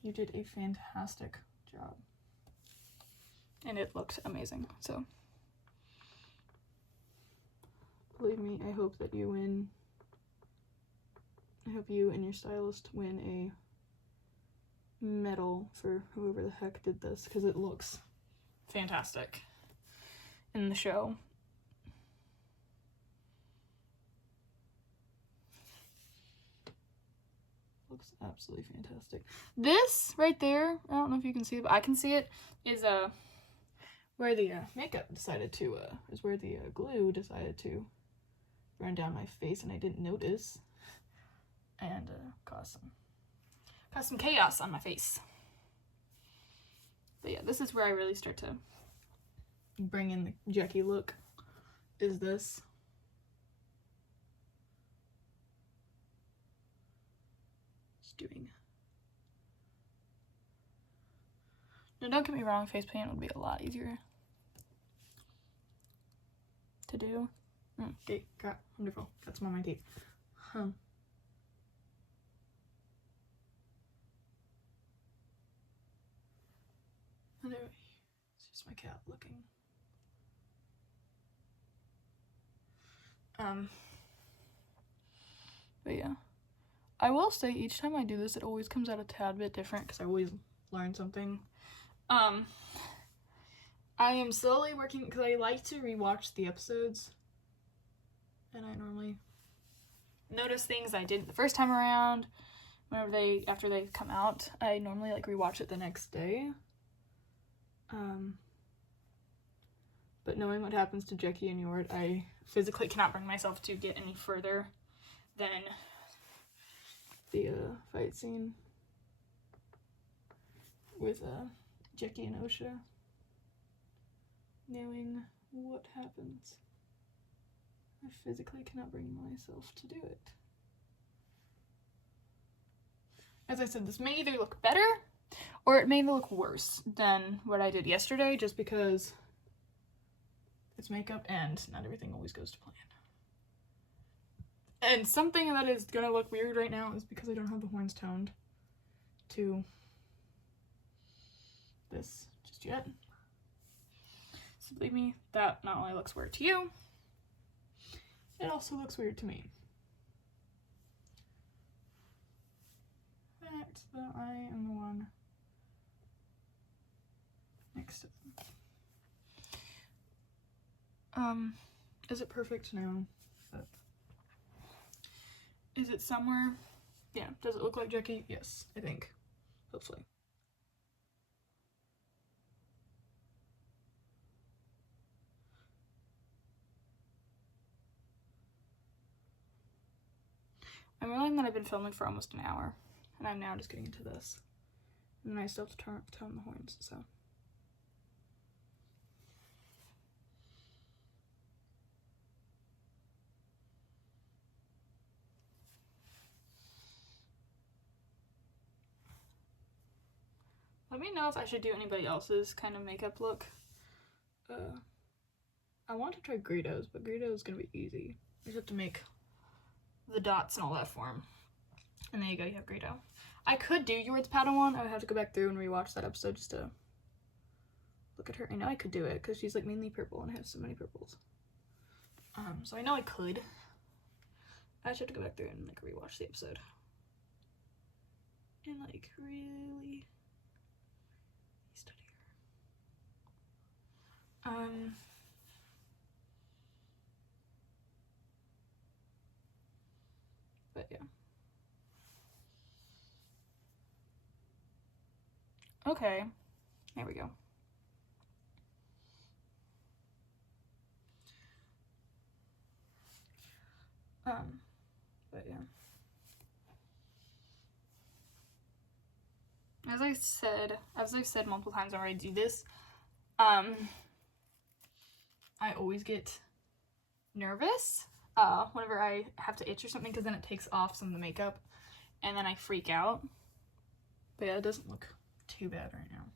You did a fantastic job. And it looked amazing, so. Believe me, I hope that you win. I hope you and your stylist win a medal for whoever the heck did this, because it looks fantastic in the show. Looks absolutely fantastic. This right there, I don't know if you can see it, but I can see it, is where the makeup decided to, is where the glue decided to run down my face, and I didn't notice, and cause some chaos on my face. But yeah, this is where I really start to bring in the Jecki look, is this. Just doing. Now don't get me wrong, face paint would be a lot easier to do. Okay, got wonderful. Got some on my teeth. Anyway, it's just my cat looking. But yeah, I will say each time I do this, it always comes out a tad bit different because I always learn something. I am slowly working because I like to rewatch the episodes, and I normally notice things I didn't the first time around. After they come out, I normally like rewatch it the next day. But knowing what happens to Jecki and Yord, I physically cannot bring myself to get any further than the fight scene with Jecki and Osha. Knowing what happens, I physically cannot bring myself to do it. As I said, this may either look better or it may look worse than what I did yesterday, just because it's makeup and not everything always goes to plan. And something that is gonna look weird right now is because I don't have the horns toned to this just yet. So believe me, that not only looks weird to you, it also looks weird to me. Fact that I am the one next to them. Is it perfect? No. But is it somewhere? Yeah. Does it look like Jecki? Yes, I think. Hopefully. I'm realizing that I've been filming for almost an hour, and I'm now just getting into this. And then I still have to tone the horns, so. Let me know if I should do anybody else's kind of makeup look. I want to try Greedo's, but Greedo's gonna be easy. You just have to make the dots and all that for him. And there you go, you have Greedo. I could do Yord's Padawan. I would have to go back through and rewatch that episode just to look at her. I know I could do it because she's like mainly purple and I have so many purples. So I know I could. I just have to go back through and like rewatch the episode. And like really study her. But yeah. Okay, there we go. But yeah. As I've said multiple times whenever I do this, I always get nervous whenever I have to itch or something, because then it takes off some of the makeup and then I freak out. But yeah, it doesn't look too bad right now.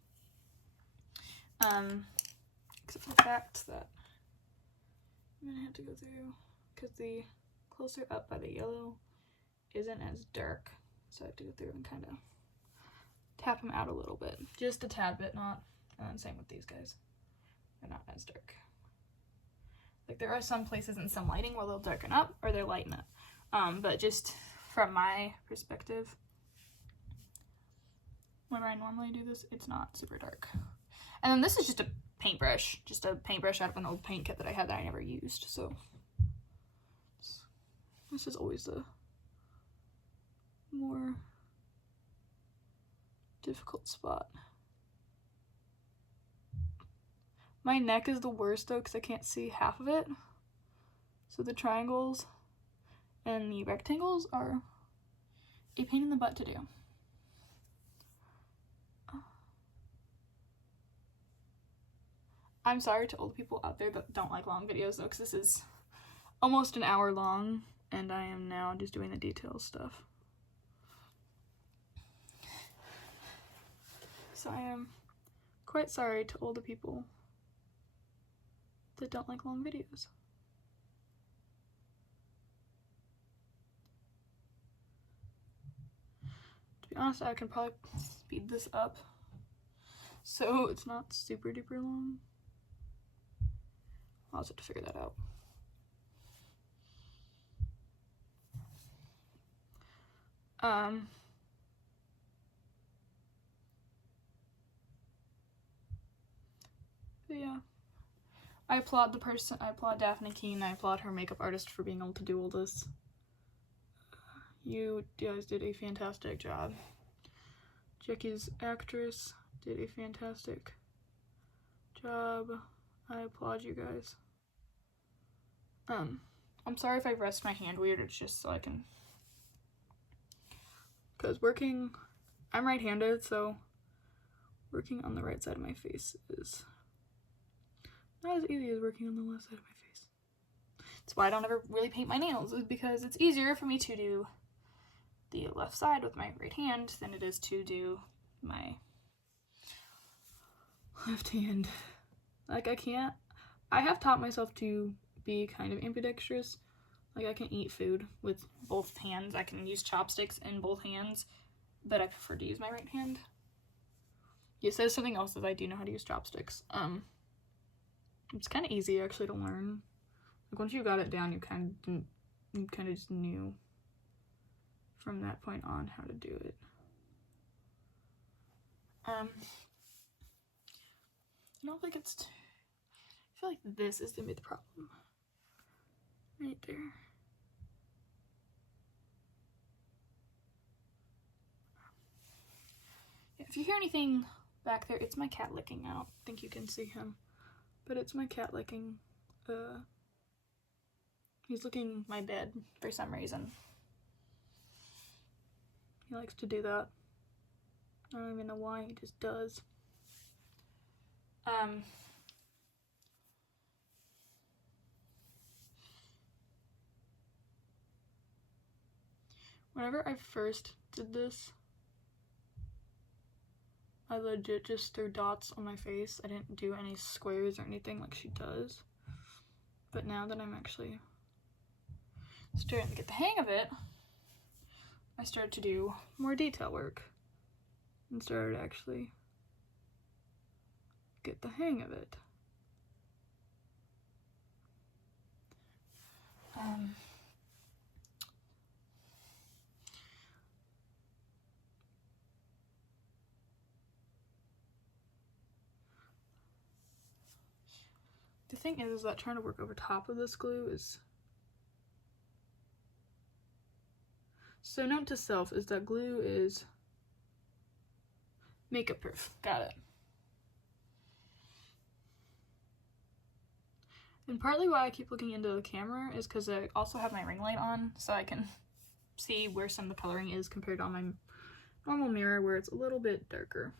Except for the fact that I'm gonna have to go through, because the closer up by the yellow isn't as dark, so I have to go through and kind of tap them out a little bit, just a tad bit, not. And then same with these guys, they're not as dark. Like there are some places in some lighting where they'll darken up or they'll lighten up, but just from my perspective, whenever I normally do this, it's not super dark. And then this is just a paintbrush out of an old paint kit that I had that I never used, so this is always the more difficult spot. My neck is the worst though, because I can't see half of it, so the triangles and the rectangles are a pain in the butt to do. I'm sorry to all the people out there that don't like long videos though, because this is almost an hour long and I am now just doing the details stuff. So I am quite sorry to all the people that don't like long videos. To be honest, I can probably speed this up so it's not super duper long. I'll just have to figure that out. But yeah, I applaud Daphne Keene, I applaud her makeup artist for being able to do all this. You guys did a fantastic job. Jecki's actress did a fantastic job. I applaud you guys. I'm sorry if I rest my hand weird, it's just so I can, because I'm right-handed, so working on the right side of my face is not as easy as working on the left side of my face. That's why I don't ever really paint my nails, is because it's easier for me to do the left side with my right hand than it is to do my left hand. Like, I have taught myself to be kind of ambidextrous. Like, I can eat food with both hands. I can use chopsticks in both hands, but I prefer to use my right hand. Yes, there's something else that I do know how to use chopsticks. It's kind of easy actually to learn. Like, once you got it down, you kind of just knew from that point on how to do it. I don't think I feel like this is gonna be the problem. Right there. Yeah, if you hear anything back there, it's my cat licking. I don't think you can see him, but it's my cat licking. He's licking my bed for some reason. He likes to do that. I don't even know why, he just does. Whenever I first did this, I legit just threw dots on my face. I didn't do any squares or anything like she does. But now that I'm actually starting to get the hang of it, I started to do more detail work and started to actually get the hang of it. The thing is that trying to work over top of this glue is... So note to self is that glue is makeup proof. Got it. And partly why I keep looking into the camera is because I also have my ring light on, so I can see where some of the coloring is compared to on my normal mirror where it's a little bit darker.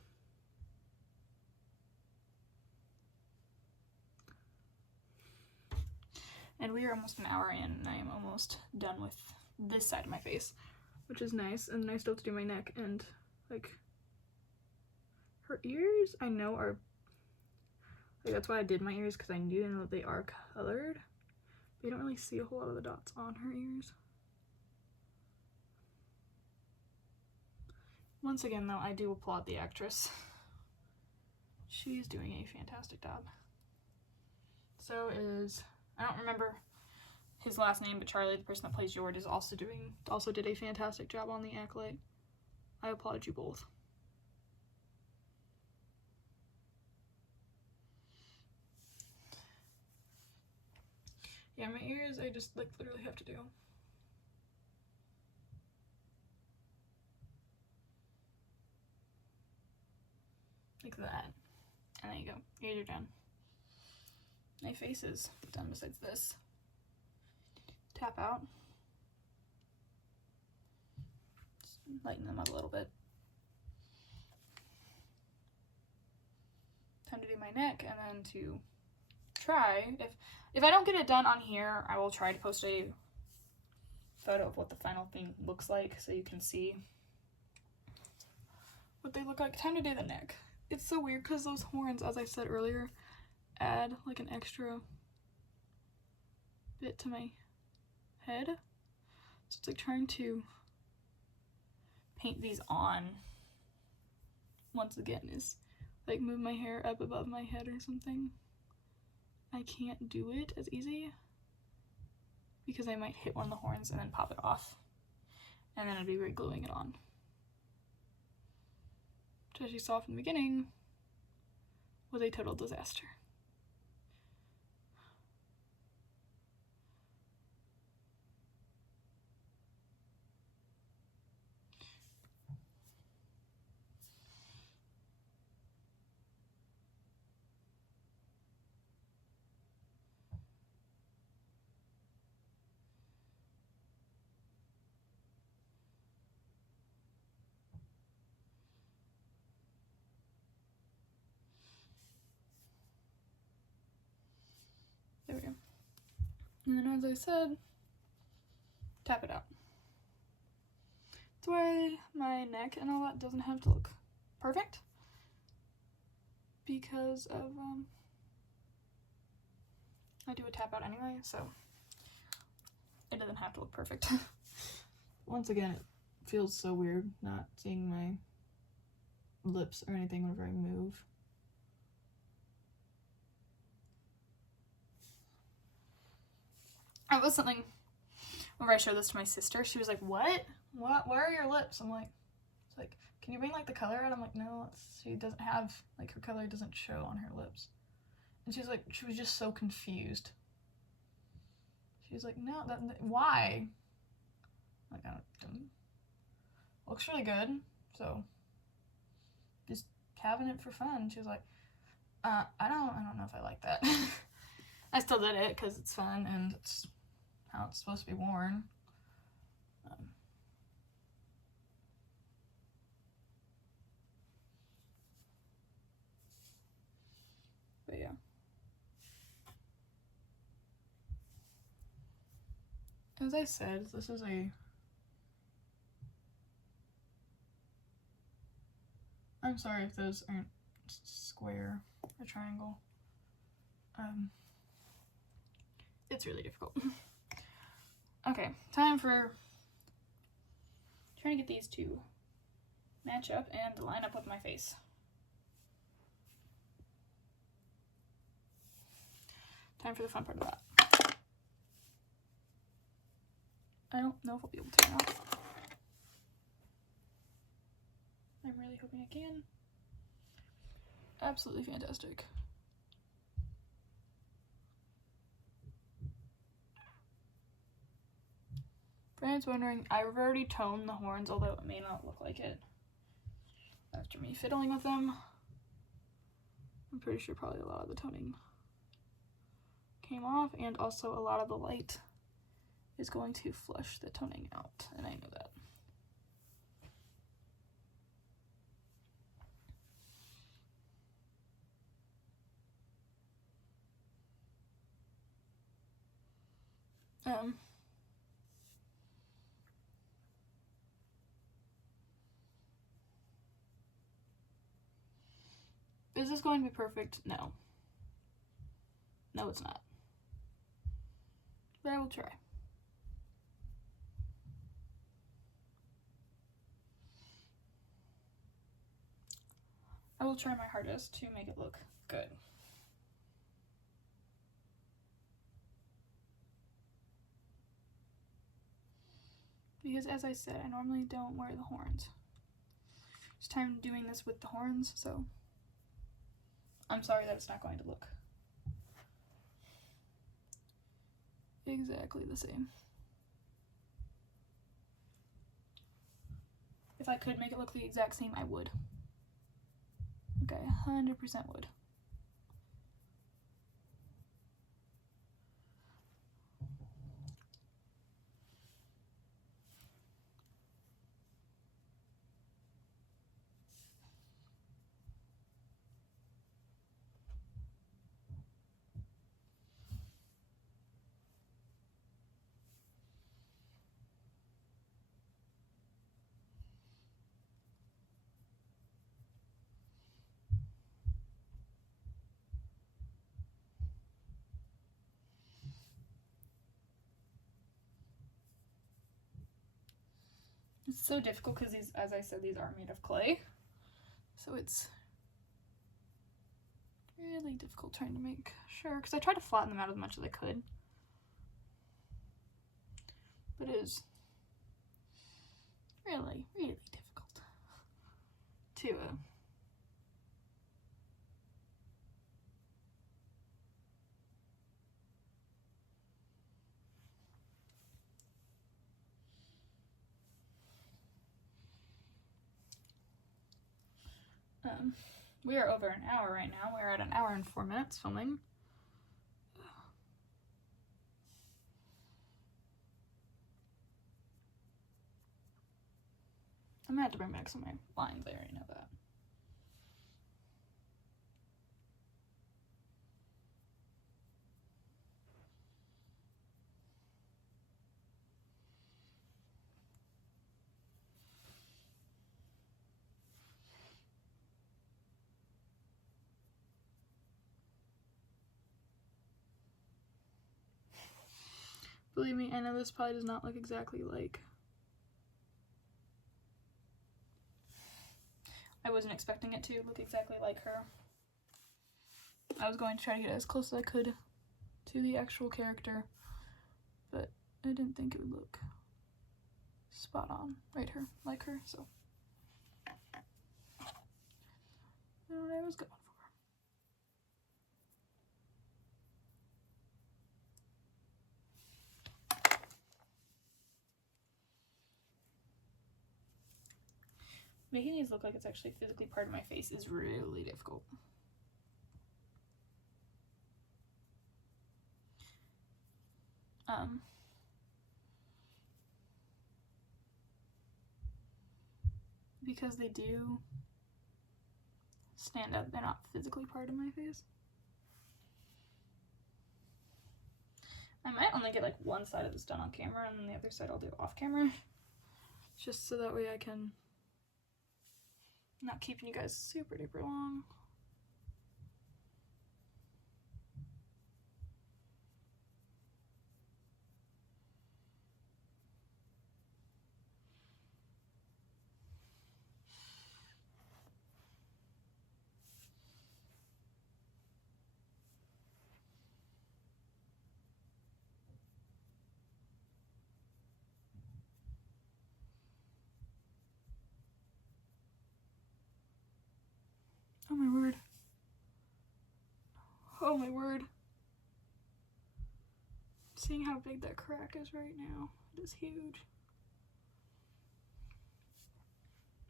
And we are almost an hour in, and I am almost done with this side of my face, which is nice. And then I still have to do my neck, and like her ears I know are like, that's why I did my ears, because I knew that they are colored, but you don't really see a whole lot of the dots on her ears. Once again though, I do applaud the actress. She's doing a fantastic job. So is, I don't remember his last name, but Charlie, the person that plays George, is also did a fantastic job on the Acolyte. I applaud you both. Yeah, my ears, I just like literally have to do. Like that. And there you go. Ears are done. My face is done besides this. Tap out. Just lighten them up a little bit. Time to do my neck, and then to try, if I don't get it done on here, I will try to post a photo of what the final thing looks like so you can see what they look like. Time to do the neck. It's so weird because those horns, as I said earlier, add like an extra bit to my head. So it's like trying to paint these on once again is like move my hair up above my head or something. I can't do it as easy because I might hit one of the horns and then pop it off, and then I'd be re-gluing it on. Which, as you saw from the beginning, was a total disaster. And then, as I said, tap it out. That's why my neck and all that doesn't have to look perfect, because of, I do a tap out anyway, so it doesn't have to look perfect. Once again, it feels so weird not seeing my lips or anything whenever I move. It was something, whenever I showed this to my sister, she was like, what? Where are your lips? I'm like, it's like, can you bring like the color out? I'm like, no, she doesn't have, like her color doesn't show on her lips. And she's like, she was just so confused. She was like, no, why? Like, I don't, looks really good, so just having it for fun. She was like, I don't know if I like that. I still did it because it's fun and it's how it's supposed to be worn. But yeah. As I said, this is I'm sorry if those aren't square or triangle. It's really difficult. Okay, time for trying to get these two match up and line up with my face. Time for the fun part of that. I don't know if I'll be able to or not. I'm really hoping I can. Absolutely fantastic. For anyone's wondering, I've already toned the horns, although it may not look like it after me fiddling with them. I'm pretty sure probably a lot of the toning came off, and also a lot of the light is going to flush the toning out, and I know that. Is this going to be perfect? No. No, it's not. But I will try. I will try my hardest to make it look good. Because as I said, I normally don't wear the horns. It's time doing this with the horns, so I'm sorry that it's not going to look exactly the same. If I could make it look the exact same, I would. Okay, 100% would. It's so difficult because these, as I said, these are made of clay. So it's really difficult trying to make sure, because I tried to flatten them out as much as I could. But it is really, really difficult to we are over an hour right now. We're at an hour and 4 minutes filming. I'm gonna have to bring back some of my lines, I already know that. Believe me, I know this probably does not look exactly like... I wasn't expecting it to look exactly like her. I was going to try to get as close as I could to the actual character, but I didn't think it would look spot on like her, so I don't know what I was going for. Making these look like it's actually physically part of my face is really difficult. Because they do stand out, they're not physically part of my face. I might only get like one side of this done on camera and then the other side I'll do off camera. Just so that way I can not keeping you guys super duper long. Oh my word. Oh my word. Seeing how big that crack is right now, it is huge.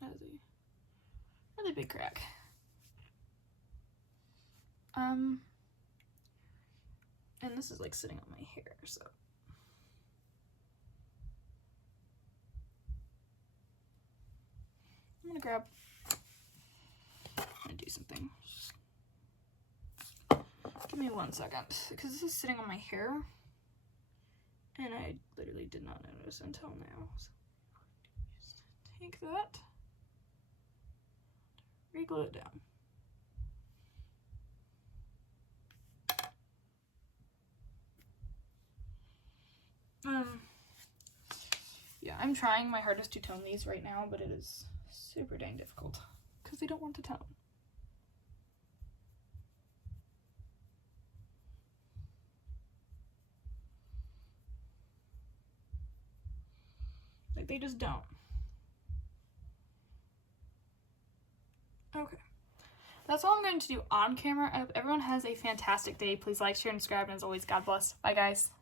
That is a really big crack. And this is like sitting on my hair, so. I'm gonna grab and do something. Give me 1 second, because this is sitting on my hair, and I literally did not notice until now. So just take that, re-glue it down. Yeah, I'm trying my hardest to tone these right now, but it is super dang difficult because they don't want to tone. Like, they just don't. Okay. That's all I'm going to do on camera. I hope everyone has a fantastic day. Please like, share, and subscribe, and as always, God bless. Bye, guys.